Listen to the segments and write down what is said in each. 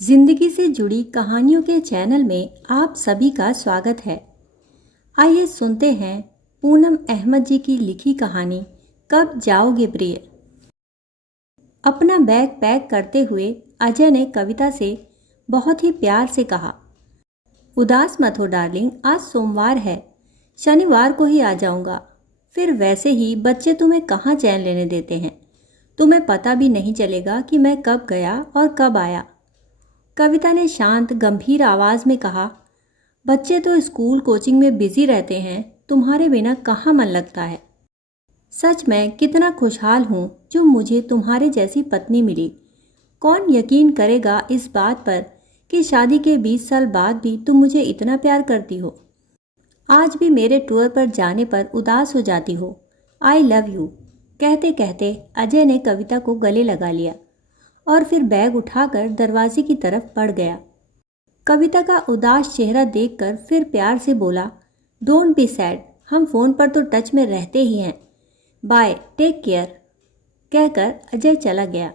जिंदगी से जुड़ी कहानियों के चैनल में आप सभी का स्वागत है। आइए सुनते हैं पूनम अहमद जी की लिखी कहानी कब जाओगे प्रिय। अपना बैग पैक करते हुए अजय ने कविता से बहुत ही प्यार से कहा, उदास मत हो डार्लिंग, आज सोमवार है, शनिवार को ही आ जाऊंगा। फिर वैसे ही बच्चे तुम्हें कहाँ चैन लेने देते हैं, तुम्हें पता भी नहीं चलेगा कि मैं कब गया और कब आया। कविता ने शांत गंभीर आवाज में कहा, बच्चे तो स्कूल कोचिंग में बिजी रहते हैं, तुम्हारे बिना कहाँ मन लगता है। सच में कितना खुशहाल हूँ जो मुझे तुम्हारे जैसी पत्नी मिली। कौन यकीन करेगा इस बात पर कि शादी के 20 साल बाद भी तुम मुझे इतना प्यार करती हो। आज भी मेरे टूर पर जाने पर उदास हो जाती हो। I love you. कहते कहते अजय ने कविता को गले लगा लिया और फिर बैग उठाकर दरवाजे की तरफ बढ़ गया। कविता का उदास चेहरा देखकर फिर प्यार से बोला, डोंट बी सैड, हम फ़ोन पर तो टच में रहते ही हैं, बाय, टेक केयर। कहकर अजय चला गया।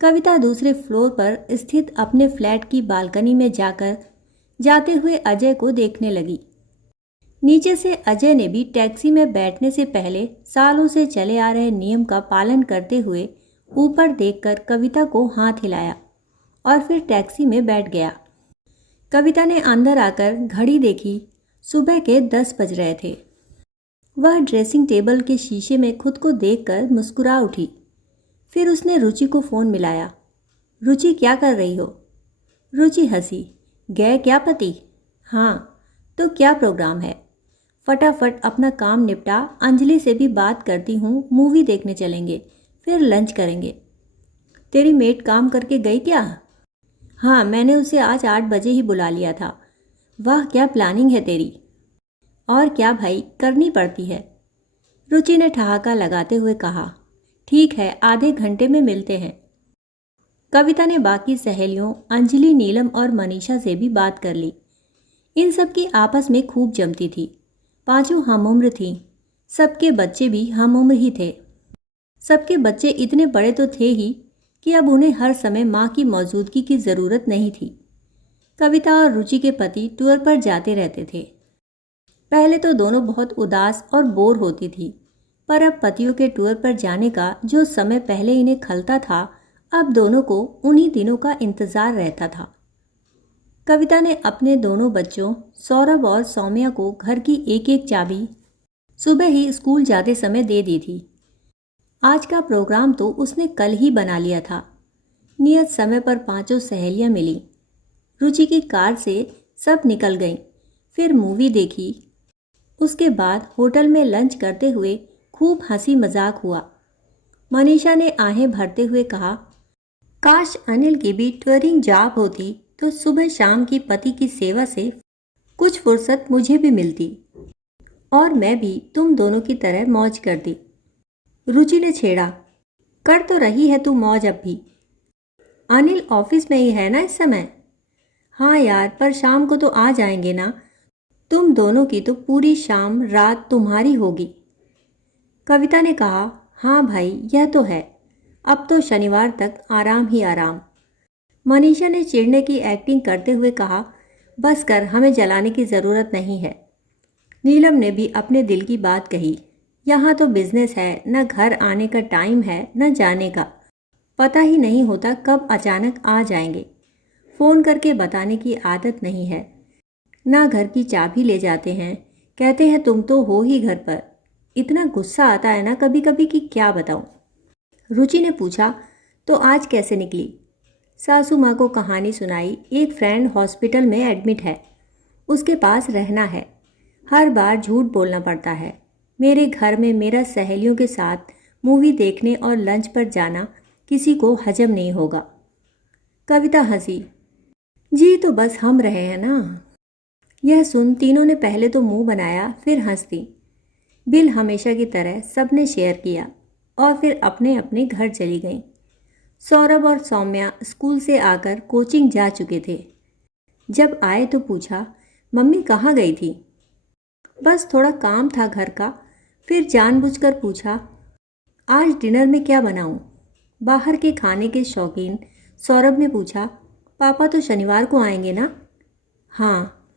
कविता दूसरे फ्लोर पर स्थित अपने फ्लैट की बालकनी में जाते हुए अजय को देखने लगी। नीचे से अजय ने भी टैक्सी में बैठने से पहले सालों से चले आ रहे नियम का पालन करते हुए ऊपर देखकर कविता को हाथ हिलाया और फिर टैक्सी में बैठ गया। कविता ने अंदर आकर घड़ी देखी, सुबह के 10 बज रहे थे। वह ड्रेसिंग टेबल के शीशे में खुद को देखकर मुस्कुरा उठी। फिर उसने रुचि को फ़ोन मिलाया। रुचि, क्या कर रही हो? रुचि हंसी, गए क्या पति? हाँ, तो क्या प्रोग्राम है? फटाफट अपना काम निपटा, अंजलि से भी बात करती हूँ, मूवी देखने चलेंगे, फिर लंच करेंगे। तेरी मेड काम करके गई क्या? हाँ, मैंने उसे आज 8 बजे ही बुला लिया था। वाह, क्या प्लानिंग है तेरी। और क्या भाई, करनी पड़ती है। रुचि ने ठहाका लगाते हुए कहा, ठीक है, आधे घंटे में मिलते हैं। कविता ने बाकी सहेलियों अंजलि, नीलम और मनीषा से भी बात कर ली। इन सब की आपस में खूब जमती थी। पांचों हमउम्र थीं। सबके बच्चे भी हमउम्र ही थे। सबके बच्चे इतने बड़े तो थे ही कि अब उन्हें हर समय माँ की मौजूदगी की ज़रूरत नहीं थी। कविता और रुचि के पति टूर पर जाते रहते थे। पहले तो दोनों बहुत उदास और बोर होती थी, पर अब पतियों के टूर पर जाने का जो समय पहले इन्हें खलता था, अब दोनों को उन्हीं दिनों का इंतज़ार रहता था। कविता ने अपने दोनों बच्चों सौरभ और सौम्या को घर की एक एक चाबी सुबह ही स्कूल जाते समय दे दी थी। आज का प्रोग्राम तो उसने कल ही बना लिया था। नियत समय पर पांचों सहेलियां मिली। रुचि की कार से सब निकल गईं। फिर मूवी देखी। उसके बाद होटल में लंच करते हुए खूब हंसी मजाक हुआ। मनीषा ने आहें भरते हुए कहा, काश अनिल की भी टूरिंग जॉब होती तो सुबह शाम की पति की सेवा से कुछ फुर्सत मुझे भी मिलती और मैं भी तुम दोनों की तरह मौज करती। रुचि ने छेड़ा, कर तो रही है तू मौज अब भी। अनिल ऑफिस में ही है ना इस समय? हाँ यार, पर शाम को तो आ जाएंगे ना, तुम दोनों की तो पूरी शाम रात तुम्हारी होगी। कविता ने कहा, हाँ भाई, यह तो है, अब तो शनिवार तक आराम ही आराम। मनीषा ने चिढ़ने की एक्टिंग करते हुए कहा, बस कर, हमें जलाने की ज़रूरत नहीं है। नीलम ने भी अपने दिल की बात कही, यहाँ तो बिजनेस है, न घर आने का टाइम है न जाने का, पता ही नहीं होता कब अचानक आ जाएंगे। फ़ोन करके बताने की आदत नहीं है, ना घर की चाबी ले जाते हैं, कहते हैं तुम तो हो ही घर पर। इतना गुस्सा आता है ना कभी कभी कि क्या बताऊं। रुचि ने पूछा, तो आज कैसे निकली? सासू माँ को कहानी सुनाई। एक फ्रेंड हॉस्पिटल में एडमिट है, उसके पास रहना है, हर बार झूठ बोलना पड़ता है। मेरे घर में मेरा सहेलियों के साथ मूवी देखने और लंच पर जाना किसी को हजम नहीं होगा। कविता हंसी, जी तो बस हम रहे हैं ना। यह सुन तीनों ने पहले तो मुंह बनाया, फिर हंस दी। बिल हमेशा की तरह सबने शेयर किया और फिर अपने अपने घर चली गईं। सौरभ और सौम्या स्कूल से आकर कोचिंग जा चुके थे। जब आए तो पूछा, मम्मी कहाँ गई थी? बस थोड़ा काम था घर का। फिर जानबूझकर पूछा, आज डिनर में क्या बनाऊं? बाहर के खाने के शौकीन सौरभ ने पूछा, पापा तो शनिवार को आएंगे ना? हाँ।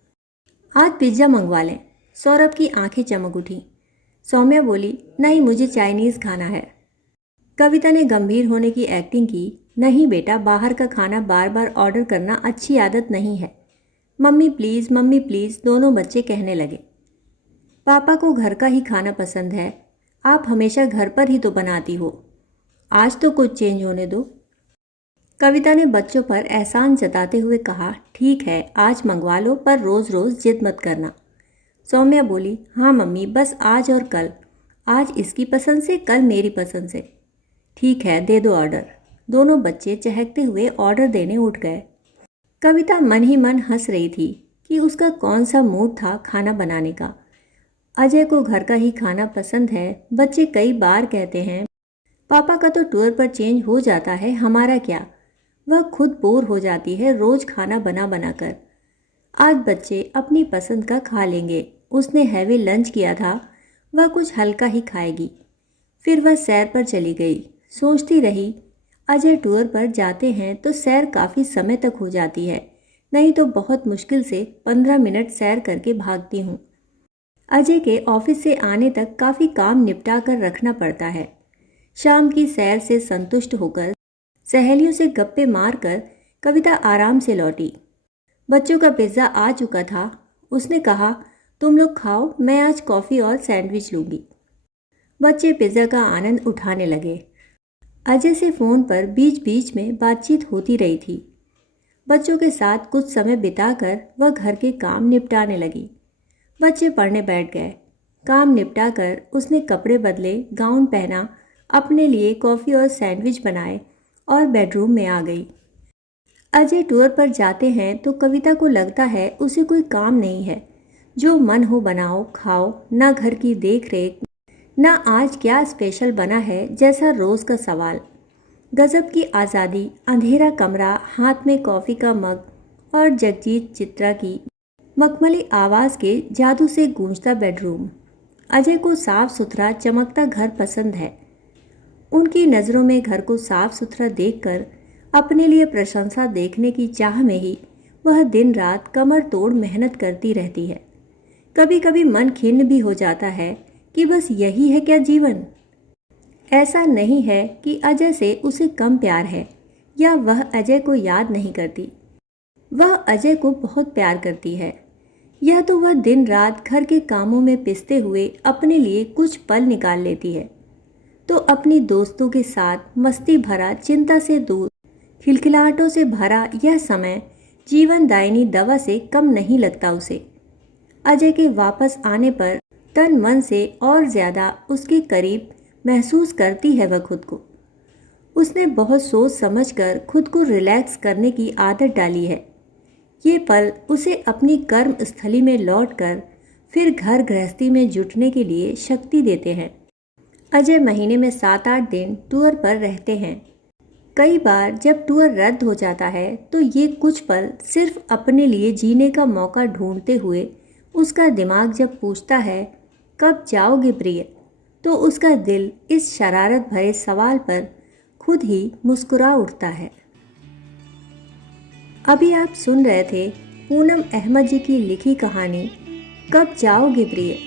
आज पिज्ज़ा मंगवा लें। सौरभ की आंखें चमक उठी। सौम्या बोली, नहीं मुझे चाइनीज़ खाना है। कविता ने गंभीर होने की एक्टिंग की। नहीं बेटा, बाहर का खाना बार बार ऑर्डर करना अच्छी आदत नहीं है। मम्मी प्लीज़ दोनों बच्चे कहने लगे। पापा को घर का ही खाना पसंद है। आप हमेशा घर पर ही तो बनाती हो। आज तो कुछ चेंज होने दो। कविता ने बच्चों पर एहसान जताते हुए कहा, ठीक है आज मंगवा लो, पर रोज़ रोज़ जिद मत करना। सौम्या बोली, हाँ मम्मी, बस आज और कल। आज इसकी पसंद से, कल मेरी पसंद से। ठीक है, दे दो ऑर्डर। दोनों बच्चे चहकते हुए ऑर्डर देने उठ गए। कविता मन ही मन हंस रही थी कि उसका कौन सा मूड था खाना बनाने का। अजय को घर का ही खाना पसंद है। बच्चे कई बार कहते हैं, पापा का तो टूर पर चेंज हो जाता है, हमारा क्या? वह खुद बोर हो जाती है रोज़ खाना बना बना कर। आज बच्चे अपनी पसंद का खा लेंगे। उसने हैवी लंच किया था, वह कुछ हल्का ही खाएगी। फिर वह सैर पर चली गई। सोचती रही, अजय टूर पर जाते हैं तो सैर काफ़ी समय तक हो जाती है, नहीं तो बहुत मुश्किल से 15 मिनट सैर करके भागती हूँ। अजय के ऑफिस से आने तक काफ़ी काम निपटा कर रखना पड़ता है। शाम की सैर से संतुष्ट होकर सहेलियों से गप्पे मारकर कविता आराम से लौटी। बच्चों का पिज़्ज़ा आ चुका था। उसने कहा, तुम लोग खाओ, मैं आज कॉफ़ी और सैंडविच लूँगी। बच्चे पिज़्ज़ा का आनंद उठाने लगे। अजय से फ़ोन पर बीच बीच में बातचीत होती रही थी। बच्चों के साथ कुछ समय बिताकर वह घर के काम निपटाने लगी। बच्चे पढ़ने बैठ गए। काम निपटाकर उसने कपड़े बदले, गाउन पहना, अपने लिए कॉफ़ी और सैंडविच बनाए और बेडरूम में आ गई। अजय टूर पर जाते हैं तो कविता को लगता है उसे कोई काम नहीं है। जो मन हो बनाओ खाओ, ना घर की देख रेख, ना आज क्या स्पेशल बना है जैसा रोज़ का सवाल। गजब की आज़ादी। अंधेरा कमरा, हाथ में कॉफ़ी का मग और जगजीत चित्रा की मखमली आवाज़ के जादू से गूंजता बेडरूम। अजय को साफ सुथरा चमकता घर पसंद है। उनकी नज़रों में घर को साफ सुथरा देखकर अपने लिए प्रशंसा देखने की चाह में ही वह दिन रात कमर तोड़ मेहनत करती रहती है। कभी कभी मन खिन्न भी हो जाता है कि बस यही है क्या जीवन? ऐसा नहीं है कि अजय से उसे कम प्यार है या वह अजय को याद नहीं करती। वह अजय को बहुत प्यार करती है। यह तो वह दिन रात घर के कामों में पिसते हुए अपने लिए कुछ पल निकाल लेती है, तो अपनी दोस्तों के साथ मस्ती भरा, चिंता से दूर, खिलखिलाहटों से भरा यह समय जीवनदायिनी दवा से कम नहीं लगता उसे। अजय के वापस आने पर तन मन से और ज़्यादा उसके करीब महसूस करती है वह खुद को। उसने बहुत सोच समझकर खुद को रिलैक्स करने की आदत डाली है। ये पल उसे अपनी कर्म स्थली में लौटकर फिर घर गृहस्थी में जुटने के लिए शक्ति देते हैं। अजय महीने में 7-8 दिन टूर पर रहते हैं। कई बार जब टूर रद्द हो जाता है तो ये कुछ पल सिर्फ अपने लिए जीने का मौका ढूंढते हुए उसका दिमाग जब पूछता है, कब जाओगे प्रिय, तो उसका दिल इस शरारत भरे सवाल पर खुद ही मुस्कुरा उठता है। अभी आप सुन रहे थे पूनम अहमद जी की लिखी कहानी कब जाओगे प्रिय।